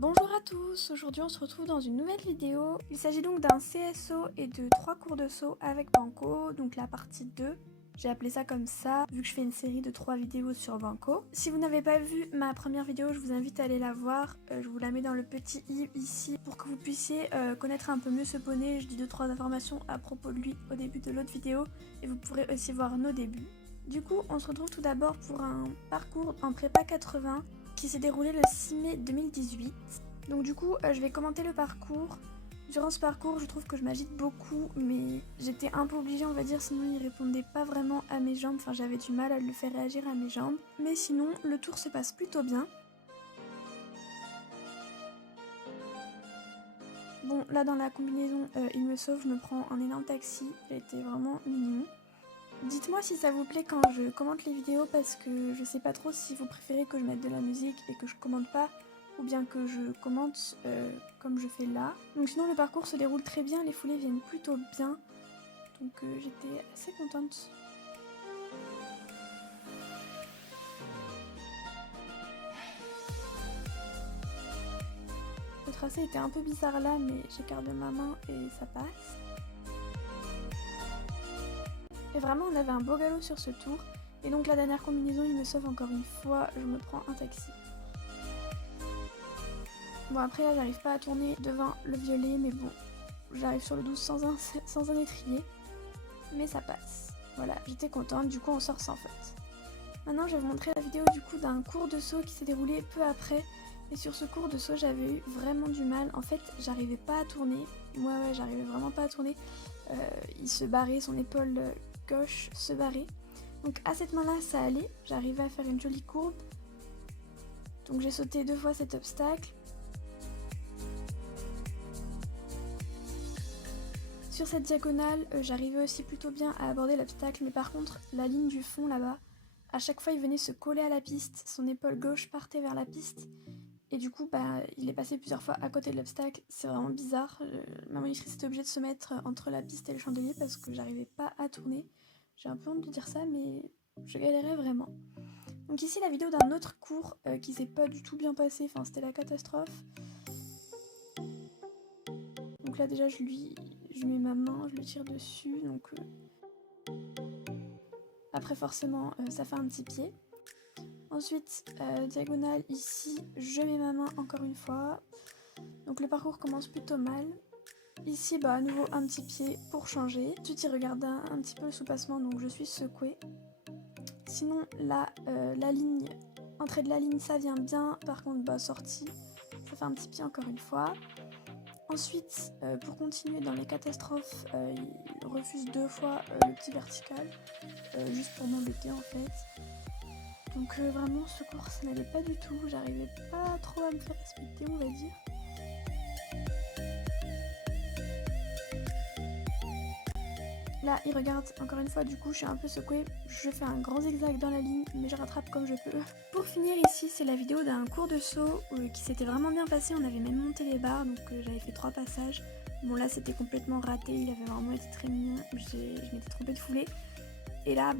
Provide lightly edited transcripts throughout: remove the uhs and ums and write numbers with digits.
Bonjour à tous, aujourd'hui on se retrouve dans une nouvelle vidéo. Il s'agit donc d'un CSO et de 3 cours de saut avec Banco, donc la partie 2. J'ai appelé ça comme ça, vu que je fais une série de 3 vidéos sur Banco. Si vous n'avez pas vu ma première vidéo, je vous invite à aller la voir. Je vous la mets dans le petit i ici pour que vous puissiez connaître un peu mieux ce poney. Je dis 2-3 informations à propos de lui au début de l'autre vidéo et vous pourrez aussi voir nos débuts. Du coup, on se retrouve tout d'abord pour un parcours en prépa 80 qui s'est déroulé le 6 mai 2018. Donc du coup, je vais commenter le parcours. Durant ce parcours, je trouve que je m'agite beaucoup, mais j'étais un peu obligée, on va dire, sinon il répondait pas vraiment à mes jambes. Enfin, j'avais du mal à le faire réagir à mes jambes. Mais sinon, le tour se passe plutôt bien. Bon, là dans la combinaison, il me sauve, je me prends un énorme taxi. Il a été vraiment mignon. Dites-moi si ça vous plaît quand je commente les vidéos parce que je sais pas trop si vous préférez que je mette de la musique et que je commente pas ou bien que je commente comme je fais là. Donc sinon le parcours se déroule très bien, les foulées viennent plutôt bien, donc j'étais assez contente. Le tracé était un peu bizarre là, mais j'écarte de ma main et ça passe. Et vraiment on avait un beau galop sur ce tour, et donc la dernière combinaison il me sauve encore une fois, je me prends un taxi. Bon après là j'arrive pas à tourner devant le violet, mais bon, j'arrive sur le 12 sans un étrier, mais ça passe. Voilà, j'étais contente, du coup on sort sans faute. Maintenant je vais vous montrer la vidéo du coup d'un cours de saut qui s'est déroulé peu après. Et sur ce cours de saut j'avais eu vraiment du mal, en fait j'arrivais pas à tourner. Ouais, j'arrivais vraiment pas à tourner. Il se barrait, son épaule gauche se barrait. Donc à cette main là ça allait, j'arrivais à faire une jolie courbe. Donc j'ai sauté 2 fois cet obstacle. Sur cette diagonale, j'arrivais aussi plutôt bien à aborder l'obstacle, mais par contre, la ligne du fond là-bas, à chaque fois il venait se coller à la piste, son épaule gauche partait vers la piste, et du coup, il est passé plusieurs fois à côté de l'obstacle, c'est vraiment bizarre. Ma monitrice était obligée de se mettre entre la piste et le chandelier parce que j'arrivais pas à tourner. J'ai un peu honte de dire ça, mais je galérais vraiment. Donc ici, la vidéo d'un autre cours qui s'est pas du tout bien passé, enfin c'était la catastrophe. Donc là déjà je mets ma main, je le tire dessus, donc après forcément ça fait un petit pied. Ensuite diagonale ici, je mets ma main encore une fois. Donc le parcours commence plutôt mal. Ici à nouveau un petit pied pour changer. Ensuite il regarde un petit peu le sous-passement, donc je suis secouée. Sinon là la ligne, entrée de la ligne ça vient bien, par contre sortie, ça fait un petit pied encore une fois. Ensuite, pour continuer dans les catastrophes, il refuse 2 fois le petit vertical, juste pour m'embêter en fait. Donc vraiment ce cours ça n'allait pas du tout, j'arrivais pas trop à me faire respecter on va dire. Là il regarde encore une fois, du coup je suis un peu secouée, je fais un grand zigzag dans la ligne mais je rattrape comme je peux. Pour finir ici c'est la vidéo d'un cours de saut qui s'était vraiment bien passé, on avait même monté les barres, donc j'avais fait 3 passages. Bon là c'était complètement raté, il avait vraiment été très mignon, je m'étais trompée de foulée. Et là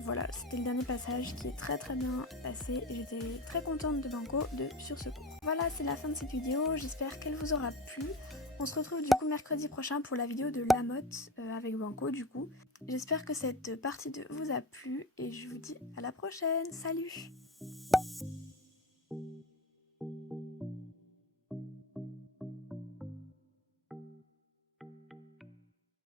voilà, c'était le dernier passage qui est très bien passé et j'étais très contente de Banco sur ce cours. Voilà, c'est la fin de cette vidéo, j'espère qu'elle vous aura plu. On se retrouve du coup mercredi prochain pour la vidéo de Lamotte avec Banco du coup. J'espère que cette partie 2 vous a plu et je vous dis à la prochaine, salut!